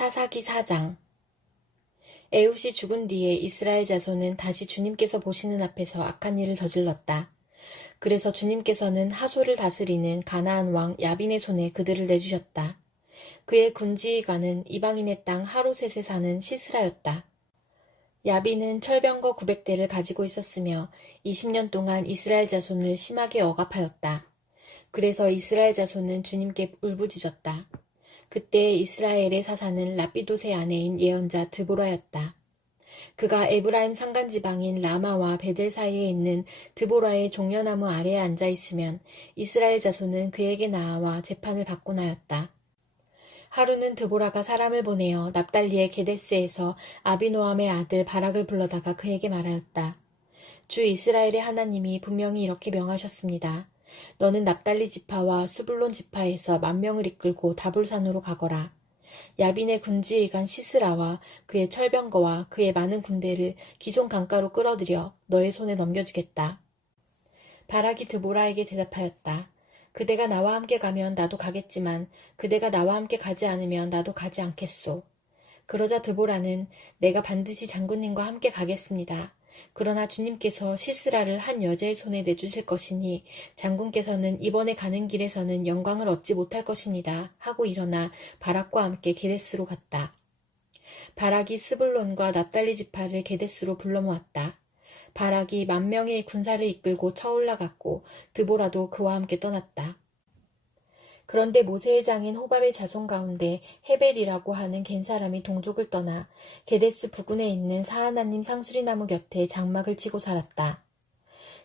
사사기 4장. 에훗이 죽은 뒤에 이스라엘 자손은 다시 주님께서 보시는 앞에서 악한 일을 저질렀다. 그래서 주님께서는 하솔을 다스리는 가나안 왕 야빈의 손에 그들을 내주셨다. 그의 군지휘관은 이방인의 땅 하로셋에 사는 시스라였다. 야빈은 철병거 900대를 가지고 있었으며 20년 동안 이스라엘 자손을 심하게 억압하였다. 그래서 이스라엘 자손은 주님께 울부짖었다. 그때 이스라엘의 사사는 라피돗의 아내인 예언자 드보라였다. 그가 에브라임 산간지방인 라마와 베델 사이에 있는 드보라의 종려나무 아래에 앉아 있으면 이스라엘 자손은 그에게 나아와 재판을 받곤 하였다. 하루는 드보라가 사람을 보내어 납달리의 게데스에서 아비노함의 아들 바락을 불러다가 그에게 말하였다. 주 이스라엘의 하나님이 분명히 이렇게 명하셨습니다. 너는 납달리 지파와 수불론 지파에서 10,000명을 이끌고 다볼산으로 가거라. 야빈의 군지휘관 시스라와 그의 철병거와 그의 많은 군대를 기손 강가로 끌어들여 너의 손에 넘겨주겠다. 바락이 드보라에게 대답하였다. 그대가 나와 함께 가면 나도 가겠지만 그대가 나와 함께 가지 않으면 나도 가지 않겠소. 그러자 드보라는 내가 반드시 장군님과 함께 가겠습니다. 그러나 주님께서 시스라를 한 여자의 손에 내주실 것이니 장군께서는 이번에 가는 길에서는 영광을 얻지 못할 것입니다. 하고 일어나 바락과 함께 게데스로 갔다. 바락이 스불론과 납달리 지파를 게데스로 불러 모았다. 바락이 10,000명의 군사를 이끌고 쳐올라갔고 드보라도 그와 함께 떠났다. 그런데 모세의 장인 호밥의 자손 가운데 헤벨이라고 하는 겐사람이 동족을 떠나 게데스 부근에 있는 사하나님 상수리나무 곁에 장막을 치고 살았다.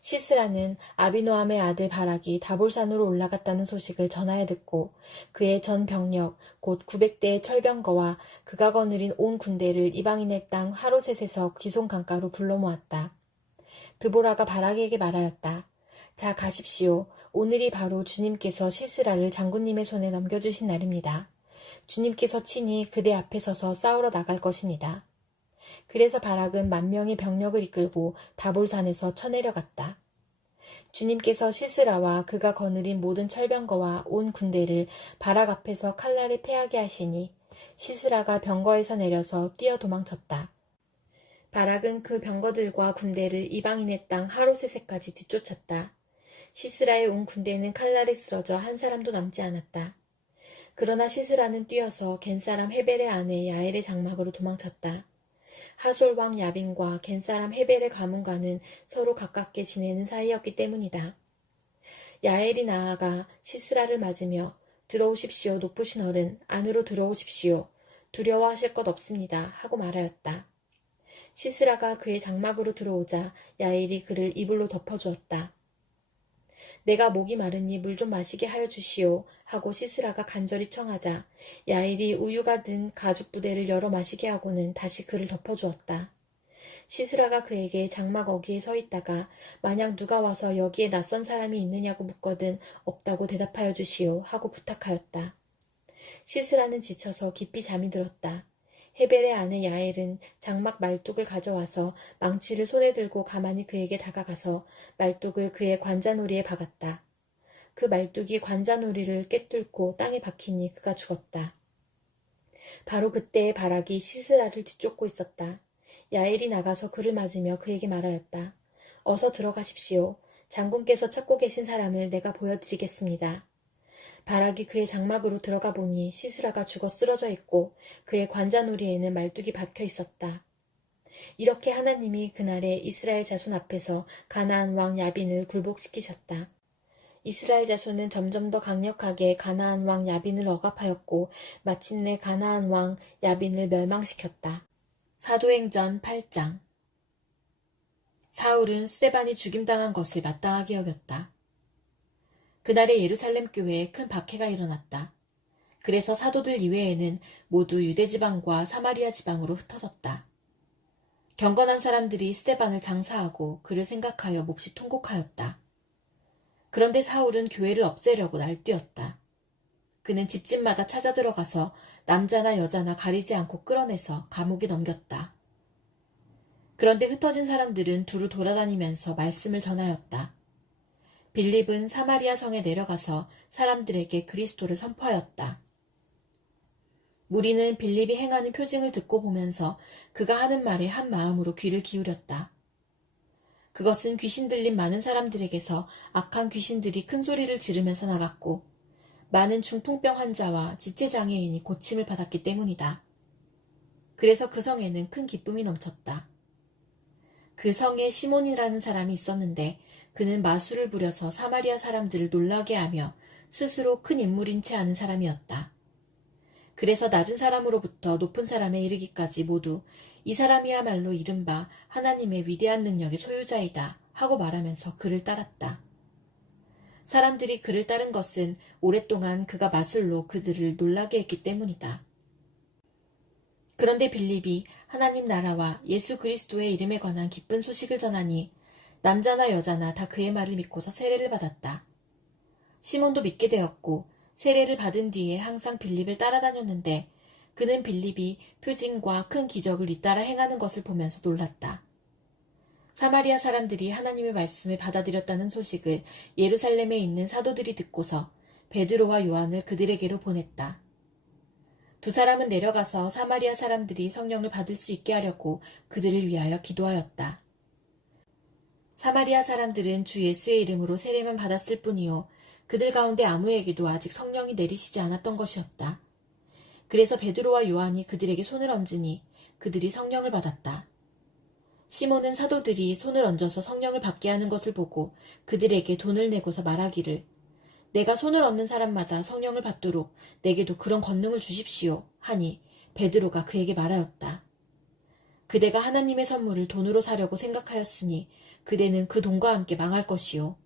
시스라는 아비노함의 아들 바락이 다볼산으로 올라갔다는 소식을 전하여 듣고 그의 전 병력 곧 900대의 철병거와 그가 거느린 온 군대를 이방인의 땅 하로셋에서 기손 강가로 불러 모았다. 드보라가 바락에게 말하였다. 자, 가십시오. 오늘이 바로 주님께서 시스라를 장군님의 손에 넘겨주신 날입니다. 주님께서 친히 그대 앞에 서서 싸우러 나갈 것입니다. 그래서 바락은 10,000명의 병력을 이끌고 다볼산에서 쳐내려갔다. 주님께서 시스라와 그가 거느린 모든 철병거와 온 군대를 바락 앞에서 칼날에 패하게 하시니 시스라가 병거에서 내려서 뛰어 도망쳤다. 바락은 그 병거들과 군대를 이방인의 땅 하로셋에까지 뒤쫓았다. 시스라의 온 군대는 칼날에 쓰러져 한 사람도 남지 않았다. 그러나 시스라는 뛰어서 겐사람 헤벨의 아내 야엘의 장막으로 도망쳤다. 하솔 왕 야빈과 겐사람 헤벨의 가문과는 서로 가깝게 지내는 사이였기 때문이다. 야엘이 나아가 시스라를 맞으며 들어오십시오 높으신 어른 안으로 들어오십시오. 두려워하실 것 없습니다 하고 말하였다. 시스라가 그의 장막으로 들어오자 야엘이 그를 이불로 덮어주었다. 내가 목이 마르니 물 좀 마시게 하여 주시오 하고 시스라가 간절히 청하자 야엘이 우유가 든 가죽 부대를 열어 마시게 하고는 다시 그를 덮어주었다. 시스라가 그에게 장막 어귀에 서 있다가 만약 누가 와서 여기에 낯선 사람이 있느냐고 묻거든 없다고 대답하여 주시오 하고 부탁하였다. 시스라는 지쳐서 깊이 잠이 들었다. 헤벨의 아내 야엘은 장막 말뚝을 가져와서 망치를 손에 들고 가만히 그에게 다가가서 말뚝을 그의 관자놀이에 박았다. 그 말뚝이 관자놀이를 꿰뚫고 땅에 박히니 그가 죽었다. 바로 그때에 바락이 시스라를 뒤쫓고 있었다. 야엘이 나가서 그를 맞으며 그에게 말하였다. 어서 들어가십시오. 장군께서 찾고 계신 사람을 내가 보여드리겠습니다. 바락이 그의 장막으로 들어가 보니 시스라가 죽어 쓰러져 있고 그의 관자놀이에는 말뚝이 박혀 있었다. 이렇게 하나님이 그날에 이스라엘 자손 앞에서 가나안 왕 야빈을 굴복시키셨다. 이스라엘 자손은 점점 더 강력하게 가나안 왕 야빈을 억압하였고 마침내 가나안 왕 야빈을 멸망시켰다. 사도행전 8장. 사울은 스데반이 죽임당한 것을 마땅하게 여겼다. 그날에 예루살렘 교회에 큰 박해가 일어났다. 그래서 사도들 이외에는 모두 유대지방과 사마리아 지방으로 흩어졌다. 경건한 사람들이 스데반을 장사하고 그를 생각하여 몹시 통곡하였다. 그런데 사울은 교회를 없애려고 날뛰었다. 그는 집집마다 찾아 들어가서 남자나 여자나 가리지 않고 끌어내서 감옥에 넘겼다. 그런데 흩어진 사람들은 두루 돌아다니면서 말씀을 전하였다. 빌립은 사마리아 성에 내려가서 사람들에게 그리스도를 선포하였다. 무리는 빌립이 행하는 표징을 듣고 보면서 그가 하는 말에 한 마음으로 귀를 기울였다. 그것은 귀신 들린 많은 사람들에게서 악한 귀신들이 큰 소리를 지르면서 나갔고 많은 중풍병 환자와 지체장애인이 고침을 받았기 때문이다. 그래서 그 성에는 큰 기쁨이 넘쳤다. 그 성에 시몬이라는 사람이 있었는데 그는 마술을 부려서 사마리아 사람들을 놀라게 하며 스스로 큰 인물인 채 하는 사람이었다. 그래서 낮은 사람으로부터 높은 사람에 이르기까지 모두 이 사람이야말로 이른바 하나님의 위대한 능력의 소유자이다 하고 말하면서 그를 따랐다. 사람들이 그를 따른 것은 오랫동안 그가 마술로 그들을 놀라게 했기 때문이다. 그런데 빌립이 하나님 나라와 예수 그리스도의 이름에 관한 기쁜 소식을 전하니 남자나 여자나 다 그의 말을 믿고서 세례를 받았다. 시몬도 믿게 되었고 세례를 받은 뒤에 항상 빌립을 따라다녔는데 그는 빌립이 표징과 큰 기적을 잇따라 행하는 것을 보면서 놀랐다. 사마리아 사람들이 하나님의 말씀을 받아들였다는 소식을 예루살렘에 있는 사도들이 듣고서 베드로와 요한을 그들에게로 보냈다. 두 사람은 내려가서 사마리아 사람들이 성령을 받을 수 있게 하려고 그들을 위하여 기도하였다. 사마리아 사람들은 주 예수의 이름으로 세례만 받았을 뿐이요 그들 가운데 아무에게도 아직 성령이 내리시지 않았던 것이었다. 그래서 베드로와 요한이 그들에게 손을 얹으니 그들이 성령을 받았다. 시몬은 사도들이 손을 얹어서 성령을 받게 하는 것을 보고 그들에게 돈을 내고서 말하기를 내가 손을 얹는 사람마다 성령을 받도록 내게도 그런 권능을 주십시오 하니 베드로가 그에게 말하였다. 그대가 하나님의 선물을 돈으로 사려고 생각하였으니 그대는 그 돈과 함께 망할 것이요.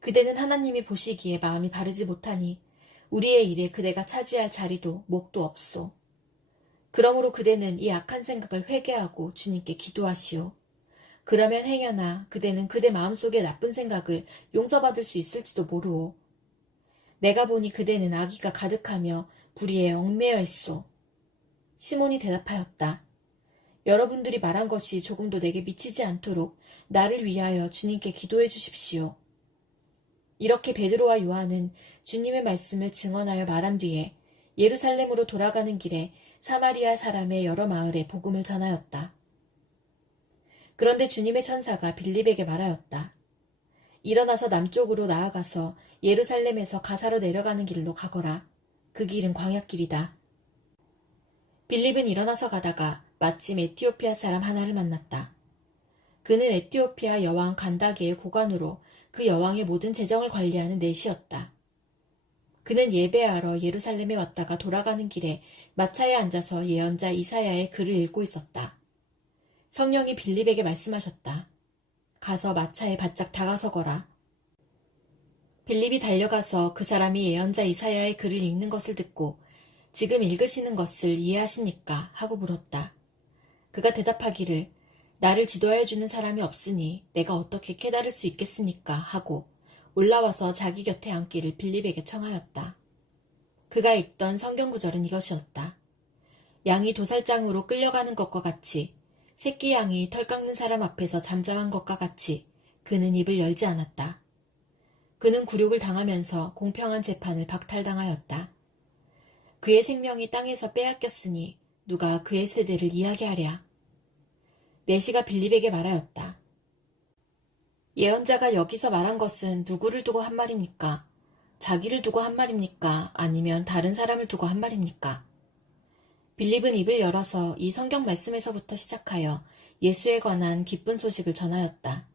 그대는 하나님이 보시기에 마음이 바르지 못하니 우리의 일에 그대가 차지할 자리도 몫도 없소. 그러므로 그대는 이 악한 생각을 회개하고 주님께 기도하시오. 그러면 행여나 그대는 그대 마음속의 나쁜 생각을 용서받을 수 있을지도 모르오. 내가 보니 그대는 악의가 가득하며 불의에 얽매여 있소. 시몬이 대답하였다. 여러분들이 말한 것이 조금도 내게 미치지 않도록 나를 위하여 주님께 기도해 주십시오. 이렇게 베드로와 요한은 주님의 말씀을 증언하여 말한 뒤에 예루살렘으로 돌아가는 길에 사마리아 사람의 여러 마을에 복음을 전하였다. 그런데 주님의 천사가 빌립에게 말하였다. 일어나서 남쪽으로 나아가서 예루살렘에서 가사로 내려가는 길로 가거라. 그 길은 광야길이다. 빌립은 일어나서 가다가 마침 에티오피아 사람 하나를 만났다. 그는 에티오피아 여왕 간다게의 고관으로 그 여왕의 모든 재정을 관리하는 내시였다. 그는 예배하러 예루살렘에 왔다가 돌아가는 길에 마차에 앉아서 예언자 이사야의 글을 읽고 있었다. 성령이 빌립에게 말씀하셨다. 가서 마차에 바짝 다가서거라. 빌립이 달려가서 그 사람이 예언자 이사야의 글을 읽는 것을 듣고 지금 읽으시는 것을 이해하십니까? 하고 물었다. 그가 대답하기를 나를 지도하여 주는 사람이 없으니 내가 어떻게 깨달을 수 있겠습니까? 하고 올라와서 자기 곁에 앉기를 빌립에게 청하였다. 그가 읽던 성경구절은 이것이었다. 양이 도살장으로 끌려가는 것과 같이 새끼 양이 털 깎는 사람 앞에서 잠잠한 것과 같이 그는 입을 열지 않았다. 그는 굴욕을 당하면서 공평한 재판을 박탈당하였다. 그의 생명이 땅에서 빼앗겼으니 누가 그의 세대를 이야기하랴. 내시가 빌립에게 말하였다. 예언자가 여기서 말한 것은 누구를 두고 한 말입니까? 자기를 두고 한 말입니까? 아니면 다른 사람을 두고 한 말입니까? 빌립은 입을 열어서 이 성경 말씀에서부터 시작하여 예수에 관한 기쁜 소식을 전하였다.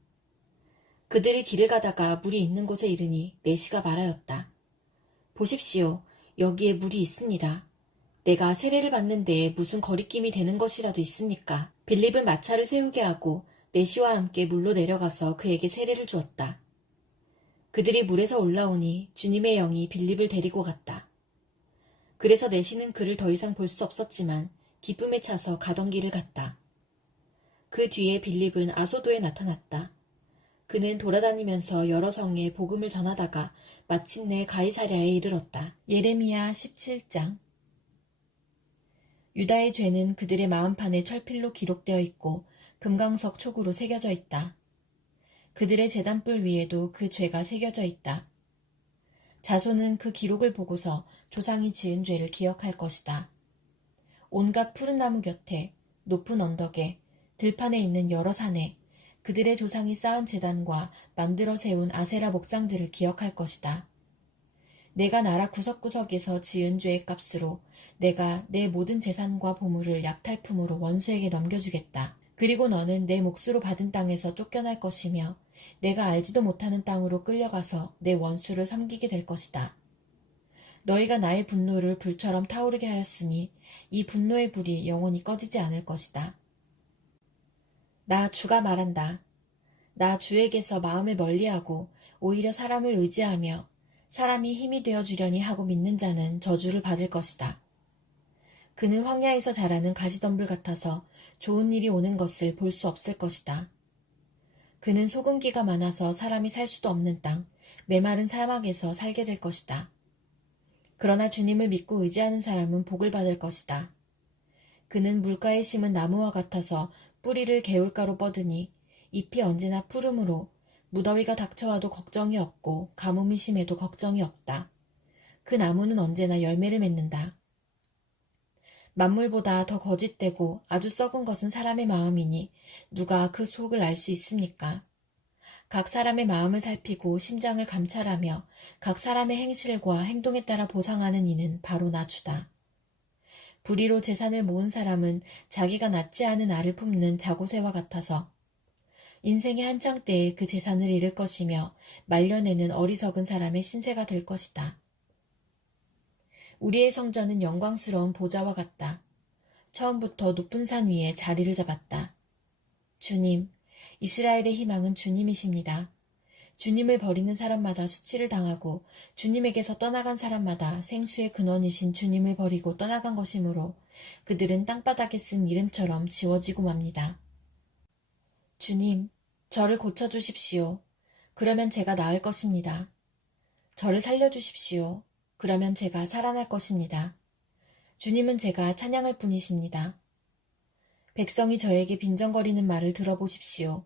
그들이 길을 가다가 물이 있는 곳에 이르니 내시가 말하였다. 보십시오. 여기에 물이 있습니다. 내가 세례를 받는 데에 무슨 거리낌이 되는 것이라도 있습니까? 빌립은 마차를 세우게 하고 내시와 함께 물로 내려가서 그에게 세례를 주었다. 그들이 물에서 올라오니 주님의 영이 빌립을 데리고 갔다. 그래서 내시는 그를 더 이상 볼 수 없었지만 기쁨에 차서 가던 길을 갔다. 그 뒤에 빌립은 아소도에 나타났다. 그는 돌아다니면서 여러 성에 복음을 전하다가 마침내 가이사랴에 이르렀다. 예레미야 17장. 유다의 죄는 그들의 마음판에 철필로 기록되어 있고 금강석 촉으로 새겨져 있다. 그들의 제단불 위에도 그 죄가 새겨져 있다. 자손은 그 기록을 보고서 조상이 지은 죄를 기억할 것이다. 온갖 푸른 나무 곁에, 높은 언덕에, 들판에 있는 여러 산에 그들의 조상이 쌓은 제단과 만들어 세운 아세라 목상들을 기억할 것이다. 내가 나라 구석구석에서 지은 죄의 값으로 내가 내 모든 재산과 보물을 약탈품으로 원수에게 넘겨주겠다. 그리고 너는 내 몫으로 받은 땅에서 쫓겨날 것이며 내가 알지도 못하는 땅으로 끌려가서 내 원수를 섬기게 될 것이다. 너희가 나의 분노를 불처럼 타오르게 하였으니 이 분노의 불이 영원히 꺼지지 않을 것이다. 나 주가 말한다. 나 주에게서 마음을 멀리하고 오히려 사람을 의지하며 사람이 힘이 되어주려니 하고 믿는 자는 저주를 받을 것이다. 그는 황야에서 자라는 가시덤불 같아서 좋은 일이 오는 것을 볼 수 없을 것이다. 그는 소금기가 많아서 사람이 살 수도 없는 땅, 메마른 사막에서 살게 될 것이다. 그러나 주님을 믿고 의지하는 사람은 복을 받을 것이다. 그는 물가에 심은 나무와 같아서 뿌리를 개울가로 뻗으니 잎이 언제나 푸르므로 무더위가 닥쳐와도 걱정이 없고 가뭄이 심해도 걱정이 없다. 그 나무는 언제나 열매를 맺는다. 만물보다 더 거짓되고 아주 썩은 것은 사람의 마음이니 누가 그 속을 알 수 있습니까? 각 사람의 마음을 살피고 심장을 감찰하며 각 사람의 행실과 행동에 따라 보상하는 이는 바로 나 주다. 불의로 재산을 모은 사람은 자기가 낳지 않은 알을 품는 자고새와 같아서 인생의 한창 때에 그 재산을 잃을 것이며 말년에는 어리석은 사람의 신세가 될 것이다. 우리의 성전은 영광스러운 보좌와 같다. 처음부터 높은 산 위에 자리를 잡았다. 주님, 이스라엘의 희망은 주님이십니다. 주님을 버리는 사람마다 수치를 당하고 주님에게서 떠나간 사람마다 생수의 근원이신 주님을 버리고 떠나간 것이므로 그들은 땅바닥에 쓴 이름처럼 지워지고 맙니다. 주님, 저를 고쳐주십시오. 그러면 제가 나을 것입니다. 저를 살려주십시오. 그러면 제가 살아날 것입니다. 주님은 제가 찬양할 뿐이십니다. 백성이 저에게 빈정거리는 말을 들어보십시오.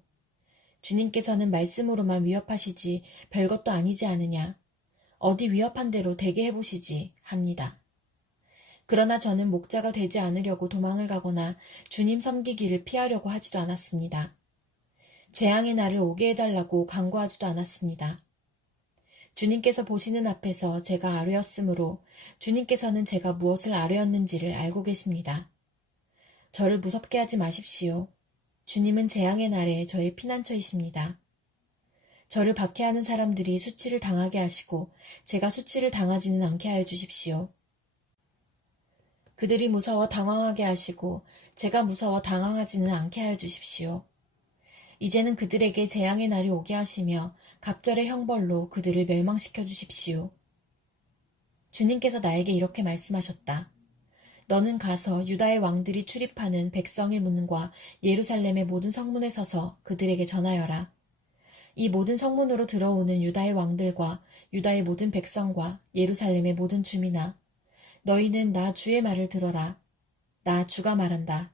주님께서는 말씀으로만 위협하시지 별것도 아니지 않으냐. 어디 위협한 대로 되게 해보시지 합니다. 그러나 저는 목자가 되지 않으려고 도망을 가거나 주님 섬기기를 피하려고 하지도 않았습니다. 재앙의 날을 오게 해달라고 간구하지도 않았습니다. 주님께서 보시는 앞에서 제가 아뢰었으므로 주님께서는 제가 무엇을 아뢰었는지를 알고 계십니다. 저를 무섭게 하지 마십시오. 주님은 재앙의 날에 저의 피난처이십니다. 저를 박해하는 사람들이 수치를 당하게 하시고 제가 수치를 당하지는 않게 하여 주십시오. 그들이 무서워 당황하게 하시고 제가 무서워 당황하지는 않게 하여 주십시오. 이제는 그들에게 재앙의 날이 오게 하시며 갑절의 형벌로 그들을 멸망시켜 주십시오. 주님께서 나에게 이렇게 말씀하셨다. 너는 가서 유다의 왕들이 출입하는 백성의 문과 예루살렘의 모든 성문에 서서 그들에게 전하여라. 이 모든 성문으로 들어오는 유다의 왕들과 유다의 모든 백성과 예루살렘의 모든 주민아, 너희는 나 주의 말을 들어라. 나 주가 말한다.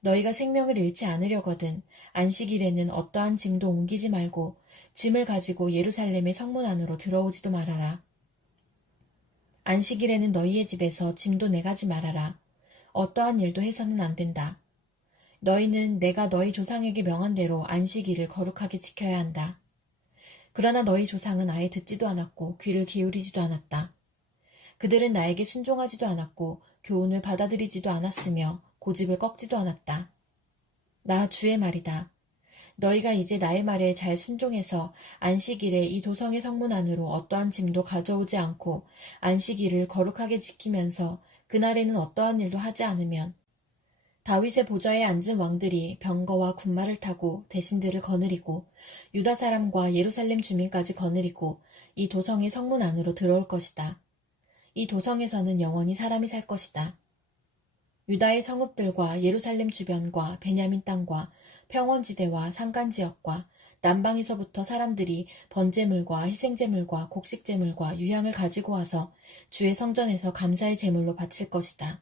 너희가 생명을 잃지 않으려거든 안식일에는 어떠한 짐도 옮기지 말고 짐을 가지고 예루살렘의 성문 안으로 들어오지도 말아라. 안식일에는 너희의 집에서 짐도 내가지 말아라. 어떠한 일도 해서는 안 된다. 너희는 내가 너희 조상에게 명한 대로 안식일을 거룩하게 지켜야 한다. 그러나 너희 조상은 아예 듣지도 않았고 귀를 기울이지도 않았다. 그들은 나에게 순종하지도 않았고 교훈을 받아들이지도 않았으며 고집을 꺾지도 않았다. 나 주의 말이다. 너희가 이제 나의 말에 잘 순종해서 안식일에 이 도성의 성문 안으로 어떠한 짐도 가져오지 않고 안식일을 거룩하게 지키면서 그날에는 어떠한 일도 하지 않으면 다윗의 보좌에 앉은 왕들이 병거와 군마를 타고 대신들을 거느리고 유다 사람과 예루살렘 주민까지 거느리고 이 도성의 성문 안으로 들어올 것이다. 이 도성에서는 영원히 사람이 살 것이다. 유다의 성읍들과 예루살렘 주변과 베냐민 땅과 평원지대와 산간지역과 남방에서부터 사람들이 번제물과 희생제물과 곡식제물과 유향을 가지고 와서 주의 성전에서 감사의 제물로 바칠 것이다.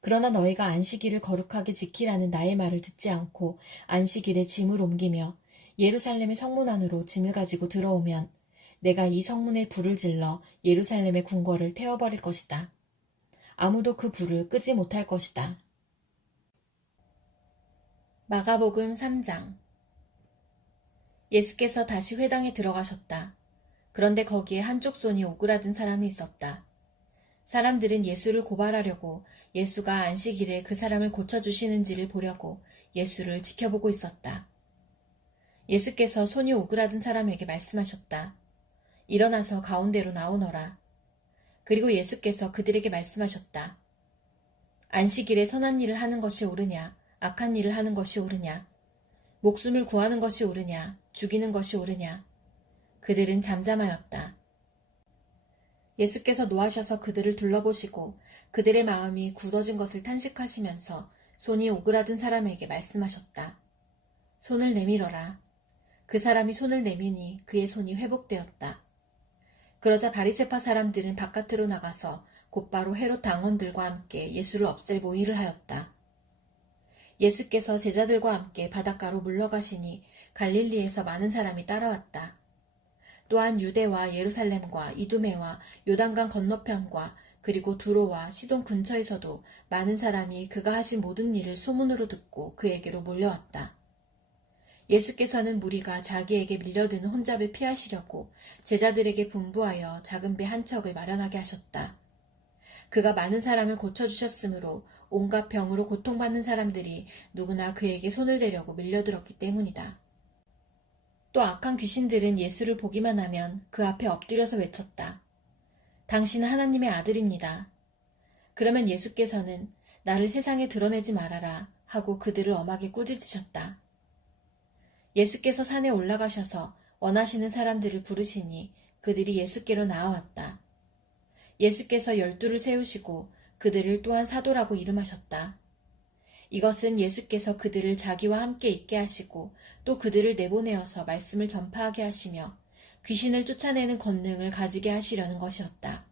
그러나 너희가 안식일을 거룩하게 지키라는 나의 말을 듣지 않고 안식일에 짐을 옮기며 예루살렘의 성문 안으로 짐을 가지고 들어오면 내가 이 성문에 불을 질러 예루살렘의 궁궐을 태워버릴 것이다. 아무도 그 불을 끄지 못할 것이다. 마가복음 3장. 예수께서 다시 회당에 들어가셨다. 그런데 거기에 한쪽 손이 오그라든 사람이 있었다. 사람들은 예수를 고발하려고 예수가 안식일에 그 사람을 고쳐주시는지를 보려고 예수를 지켜보고 있었다. 예수께서 손이 오그라든 사람에게 말씀하셨다. 일어나서 가운데로 나오너라. 그리고 예수께서 그들에게 말씀하셨다. 안식일에 선한 일을 하는 것이 옳으냐, 악한 일을 하는 것이 옳으냐, 목숨을 구하는 것이 옳으냐, 죽이는 것이 옳으냐. 그들은 잠잠하였다. 예수께서 노하셔서 그들을 둘러보시고 그들의 마음이 굳어진 것을 탄식하시면서 손이 오그라든 사람에게 말씀하셨다. 손을 내밀어라. 그 사람이 손을 내미니 그의 손이 회복되었다. 그러자 바리새파 사람들은 바깥으로 나가서 곧바로 헤롯 당원들과 함께 예수를 없앨 모의를 하였다. 예수께서 제자들과 함께 바닷가로 물러가시니 갈릴리에서 많은 사람이 따라왔다. 또한 유대와 예루살렘과 이두메와 요단강 건너편과 그리고 두로와 시돈 근처에서도 많은 사람이 그가 하신 모든 일을 소문으로 듣고 그에게로 몰려왔다. 예수께서는 무리가 자기에게 밀려드는 혼잡을 피하시려고 제자들에게 분부하여 작은 배 한 척을 마련하게 하셨다. 그가 많은 사람을 고쳐주셨으므로 온갖 병으로 고통받는 사람들이 누구나 그에게 손을 대려고 밀려들었기 때문이다. 또 악한 귀신들은 예수를 보기만 하면 그 앞에 엎드려서 외쳤다. 당신은 하나님의 아들입니다. 그러면 예수께서는 나를 세상에 드러내지 말아라 하고 그들을 엄하게 꾸짖으셨다. 예수께서 산에 올라가셔서 원하시는 사람들을 부르시니 그들이 예수께로 나아왔다. 예수께서 12를 세우시고 그들을 또한 사도라고 이름하셨다. 이것은 예수께서 그들을 자기와 함께 있게 하시고 또 그들을 내보내어서 말씀을 전파하게 하시며 귀신을 쫓아내는 권능을 가지게 하시려는 것이었다.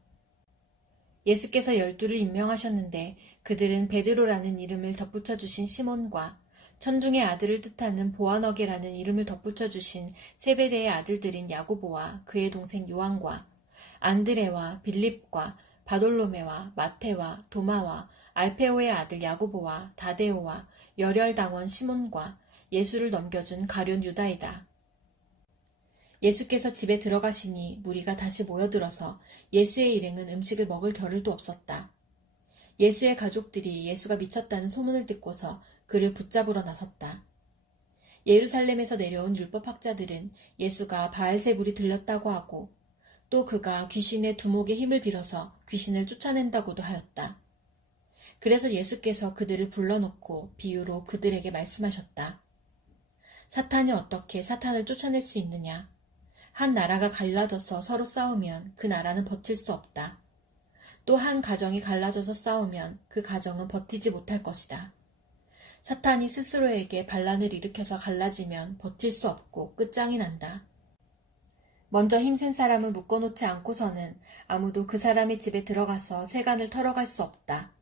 예수께서 12를 임명하셨는데 그들은 베드로라는 이름을 덧붙여 주신 시몬과 천중의 아들을 뜻하는 보아너게라는 이름을 덧붙여 주신 세베대의 아들들인 야고보와 그의 동생 요한과 안드레와 빌립과 바돌로메와 마테와 도마와 알페오의 아들 야고보와 다데오와 열혈당원 시몬과 예수를 넘겨준 가룟 유다이다. 예수께서 집에 들어가시니 무리가 다시 모여들어서 예수의 일행은 음식을 먹을 겨를도 없었다. 예수의 가족들이 예수가 미쳤다는 소문을 듣고서 그를 붙잡으러 나섰다. 예루살렘에서 내려온 율법학자들은 예수가 바알세불이 들렸다고 하고 또 그가 귀신의 두목의 힘을 빌어서 귀신을 쫓아낸다고도 하였다. 그래서 예수께서 그들을 불러놓고 비유로 그들에게 말씀하셨다. 사탄이 어떻게 사탄을 쫓아낼 수 있느냐? 한 나라가 갈라져서 서로 싸우면 그 나라는 버틸 수 없다. 또 한 가정이 갈라져서 싸우면 그 가정은 버티지 못할 것이다. 사탄이 스스로에게 반란을 일으켜서 갈라지면 버틸 수 없고 끝장이 난다. 먼저 힘센 사람을 묶어놓지 않고서는 아무도 그 사람의 집에 들어가서 세간을 털어갈 수 없다.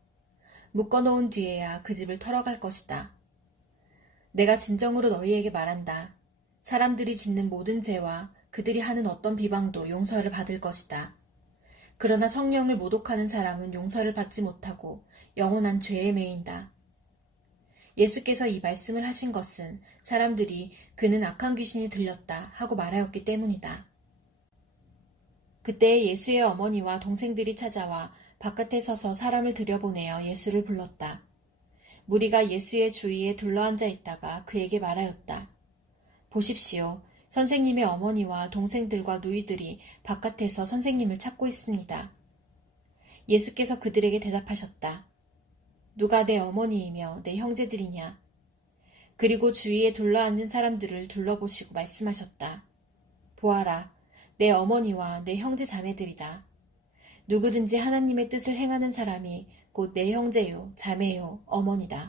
묶어놓은 뒤에야 그 집을 털어갈 것이다. 내가 진정으로 너희에게 말한다. 사람들이 짓는 모든 죄와 그들이 하는 어떤 비방도 용서를 받을 것이다. 그러나 성령을 모독하는 사람은 용서를 받지 못하고 영원한 죄에 매인다. 예수께서 이 말씀을 하신 것은 사람들이 그는 악한 귀신이 들렸다 하고 말하였기 때문이다. 그때 예수의 어머니와 동생들이 찾아와 바깥에 서서 사람을 들여보내어 예수를 불렀다. 무리가 예수의 주위에 둘러앉아 있다가 그에게 말하였다. 보십시오. 선생님의 어머니와 동생들과 누이들이 바깥에서 선생님을 찾고 있습니다. 예수께서 그들에게 대답하셨다. 누가 내 어머니이며 내 형제들이냐? 그리고 주위에 둘러앉은 사람들을 둘러보시고 말씀하셨다. 보아라, 내 어머니와 내 형제 자매들이다. 누구든지 하나님의 뜻을 행하는 사람이 곧 내 형제요, 자매요, 어머니다.